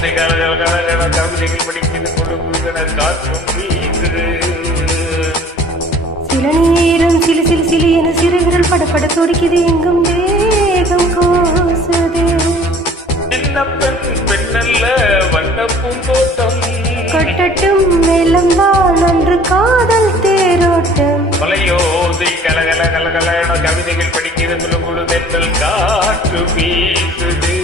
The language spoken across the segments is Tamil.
ஓசை கலகல கவிதைகள் படிக்கிறது கொடுக்குகிற காற்றும் வீசுது. சில நேரம் சிலு சிலு சிலு என சிறுவிரல் படப்பட துடிக்குது எங்கும் வேகம் கோசுது. சின்ன பெண் பெண்ணல்ல வண்ண பூந்தோட்டம் கொட்டட்டும் மேலம்தான் அன்று காதல் தேரோட்டம். மலையோசை கலகல கலகல கவிதைகள் படிக்கிறது குழுதென்றல் காற்று வீசுது.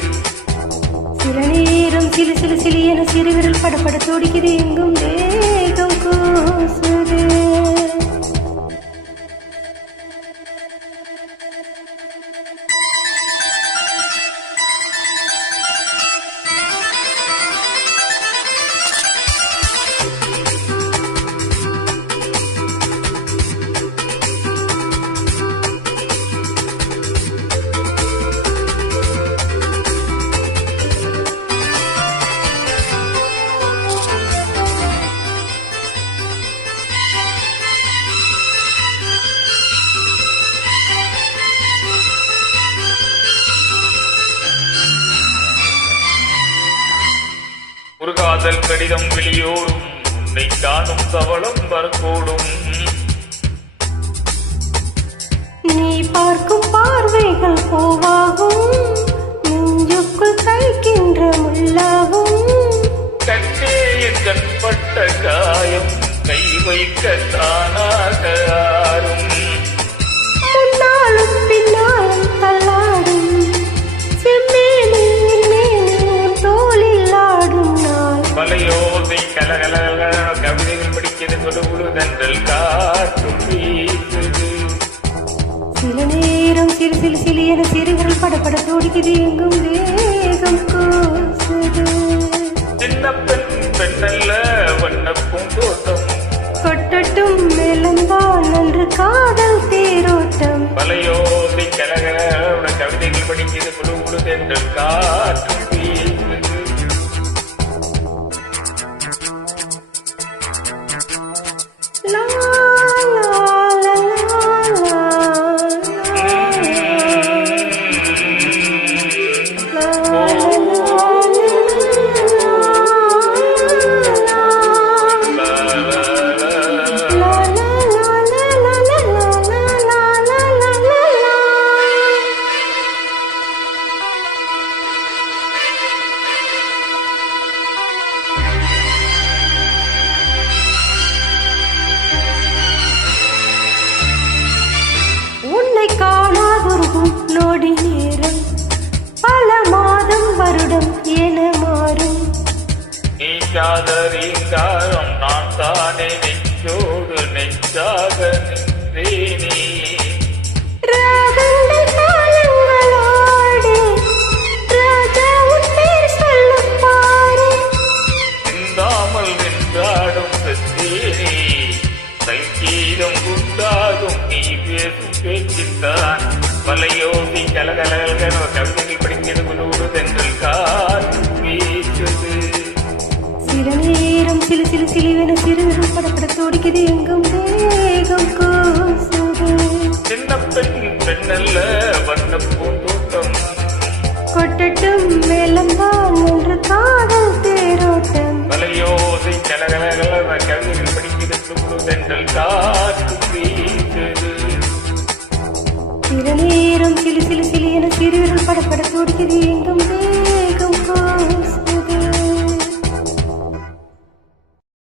சில நேரம் சிலு சிலு சிலு என சிறுவிரல் படப்பட துடிக்குது எங்கும் வேகம் கோசுது. ஒரு காதல் கடிதம் வெளியோடும் உன்னை காணும் தவளம் வரக்கூடும். நீ பார்க்கும் பார்வைகள் பூவாகும் நெஞ்சுக்குள் தைக்கின்ற முள்ளாகும். கண்ணே என் கண்பட்ட காயம் கை வைக்க தானாக ஆறும். முன்னாலும் பின்னாலும் தள்ளாடும் செம்மேனி தோளில் ஆடும் நாள். மலையோசை கலகல கவிதைகள் படிக்கிறது கொடுதன்றல் காற்றும் வீசுது. சில நேரம் சிறு சிறு சிறு என சிறுவிரல் படப்பட துடிக்குது எங்கும் வேகம் கோசுது. சின்ன பெண் பெண்ணல்ல வண்ண பூந்தோட்டம் கொட்டட்டும் மேலம்தான் அன்று காதல் தேரோட்டம். மலையோசை கலகல கவிதைகள் படிக்கிறது கொடுதன்றல் காற்றும் வீசுது. லா லா லா லா உன்னை காணாதொருகும் நொடி நேரம் பல மாதம் வருடம் என மாறும். நீ காதறிந்தாலும் நான் தானே நெஞ்சோடு நெஞ்சாக நின்றேனே. ராகங்கள் தாளங்களோடு ராஜா உன் பேர் சொல்லும் பாரு. சிந்தாமல் நின்றாடும் செத்தேனே. சங்கீதம் உண்டாகும் நீ பேசும் பேச்சில்தான். மலையோசை கலகலகல கவிதைகள் படிக்கிறது குழுதென்றல் காற்று வீசுது. சில நேரம் சிலு சிலு சிலுவென சிறுவிரல் படப்பட துடிக்குது எங்கும் வேகம் கோசுது. சின்ன பெண் பெண்ணல்ல வண்ண பூந்தோட்டம் கொட்டட்டும் மேலம்தான் என்று காதல் தேரோட்டம். மலையோசை கலகலகல கவிதைகள் படிக்கிறது குழுதென்றல் காற்று வீசுது. சில நேரம் சிலு சிலு சிலு என சிறுவிரல் படப்பட துடிக்குது எங்கும்